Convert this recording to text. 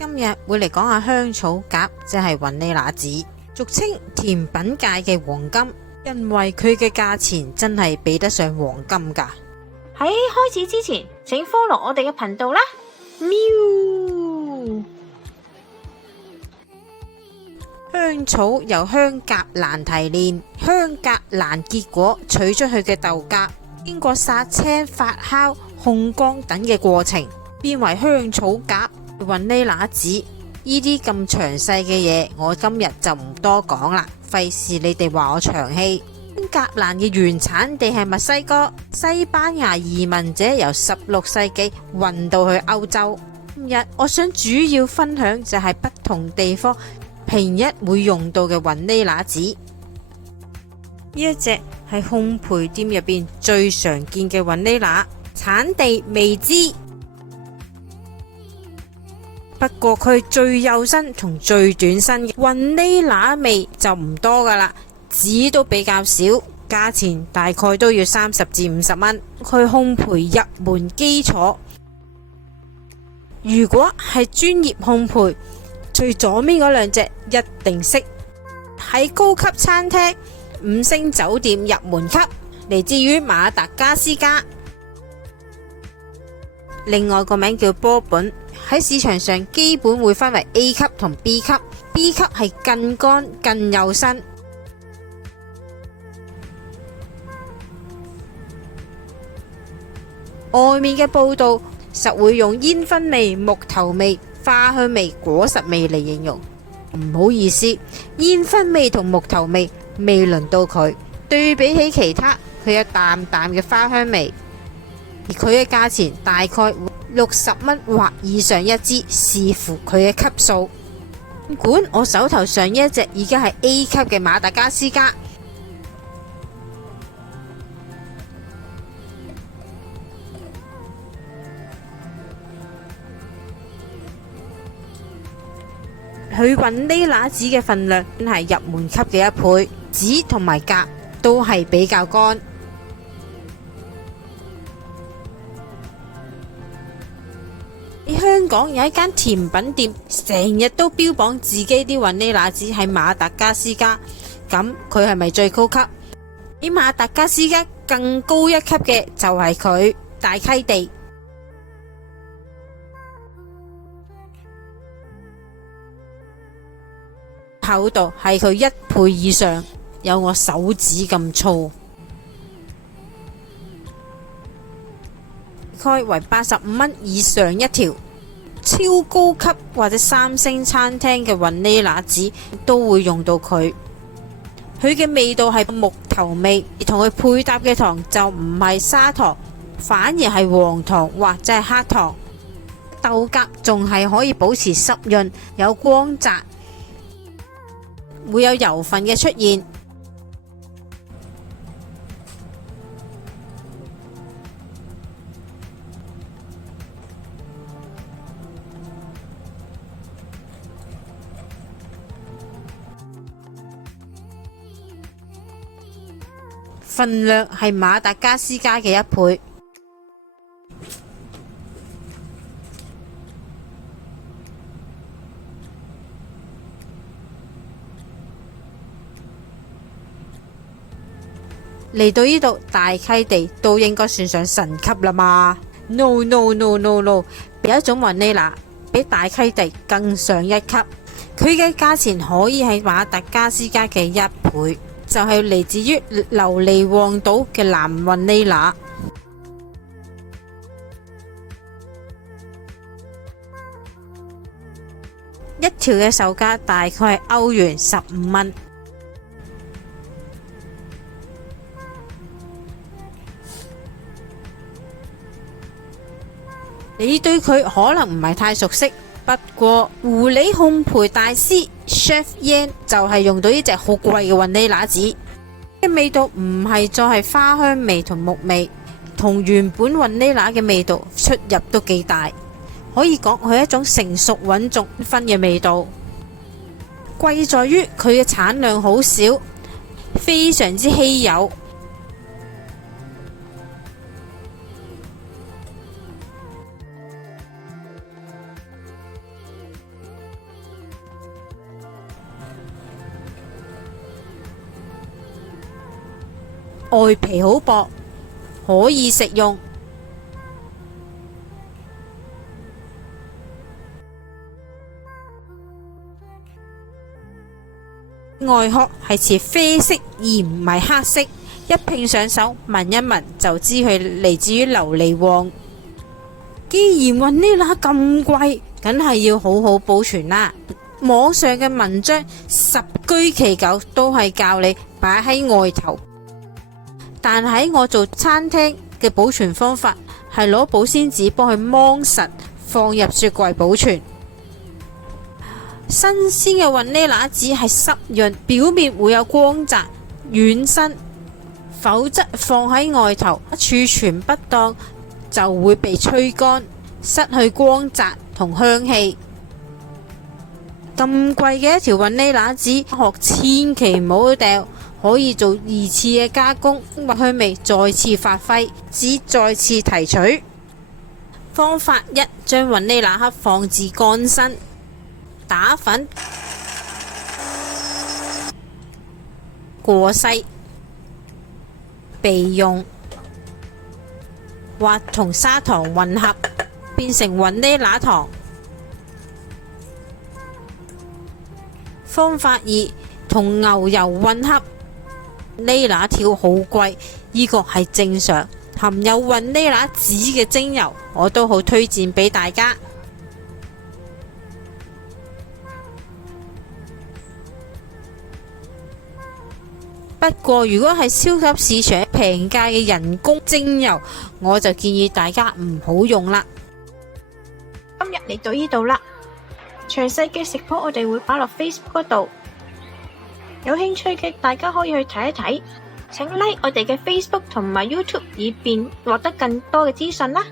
今日會嚟講下香草夾，即係雲呢拿子，俗稱甜品界嘅黃金，因為佢嘅價錢真係比得上黃金㗎。喺開始之前，請 follow 我哋嘅頻道啦。喵！香草由香格蘭提煉，香格蘭結果取出去嘅豆莢，經過殺青、發酵、烘乾等嘅過程，變為香草夾、雲呢拿子。呢啲咁詳細嘅嘢，我今日就唔多講啦，費事你哋話我長氣。香格蘭嘅原產地係墨西哥，西班牙移民者由16世紀運到去歐洲。今日我想主要分享就係不同地方平日會用到嘅雲呢拿子。呢一隻係烘焙店入邊最常見嘅雲呢拿，產地未知。不過佢最幼身同最短身嘅雲呢拿味就唔多噶啦，籽都比較少，價錢大概都要30至50蚊。佢烘焙入門基礎，如果係專業烘焙，最左面嗰兩隻一定識，喺高級餐廳、5星酒店入門級，嚟自於馬達加斯加。另外個名叫波本，喺市場上基本會分為 A 級同 B 級，B 級係更乾更幼身。外面嘅報道實會用煙燻味、木頭味、花香味、果實味嚟形容。唔好意思，煙燻味同木頭味未輪到佢。對比起其他，佢有淡淡嘅花香味，而佢嘅價錢大概60蚊或以上一支，視乎佢嘅級數。盡管我手頭上呢一隻已經係 A 級嘅馬達加斯加。佢雲呢拿子嘅份量係入門級嘅1倍，籽同埋莢都係比較乾。喺香港有一間甜品店，成日都標榜自己啲雲呢拿子喺馬達加斯加，咁佢係咪最高級？比馬達加斯加更高一級嘅就係佢大溪地。厚度係佢1倍以上，有我手指咁粗，大概為85蚊以上一條。超高級或者3星餐廳嘅雲呢拿子都會用到佢。佢嘅味道係木頭味，而同佢配搭嘅糖就唔係砂糖，反而係黃糖或者係黑糖。豆莢仲係可以保持濕潤，有光澤，會有油份嘅出現。份量係馬達加斯加嘅1倍。嚟到呢度，大溪地都應該算上神級啦嘛。No no no no no， 有一種雲呢拿比大溪地更上一級，佢嘅價錢可以係馬達加斯加嘅1倍，就係嚟自於留尼旺島嘅藍雲呢拿。一條嘅售價大概係歐元15蚊。你對佢可能唔係太熟悉，不過狐狸烘焙大師 Chef Yan 就係用到呢隻好貴嘅雲呢拿子嘅味道，唔係再係花香味同木味，同原本雲呢拿嘅味道出入都幾大，可以講佢係一種成熟穩重分嘅味道。貴在於佢嘅產量好少，非常之稀有。外皮好薄，可以食用。外殼係似啡色而唔係黑色，一拼上手聞一聞就知佢嚟自於琉璃王。既然雲呢拿咁貴，梗係要好好保存啦。網上嘅文章十居其九都係教你擺喺外頭，但喺我做餐廳嘅保存方法係攞保鮮紙幫佢芒實，放入雪櫃保存。新鮮嘅雲呢拿紙係濕潤，表面會有光澤，軟身，否則放喺外頭儲存不當就會被吹乾，失去光澤同香氣。咁貴嘅一條雲呢拿紙殼千祈唔好掉，可以做二次嘅加工，或香味再次發揮，紙再次提取。方法一：將雲呢拿盒放置乾身，打粉過篩備用，或同砂糖混合變成雲呢拿糖。方法二：同牛油混合。呢拿條好貴，呢個係正常。含有雲呢拿籽嘅精油，我都好推薦俾大家。不過如果係超級市場平價嘅人工精油，我就建議大家唔好用啦。今日嚟到呢度啦，詳細嘅食譜我哋會擺落 Facebook 嗰度，有興趣嘅大家可以去睇一睇。請 like 我哋嘅 Facebook 同埋 YouTube，以便獲得更多嘅資訊啦。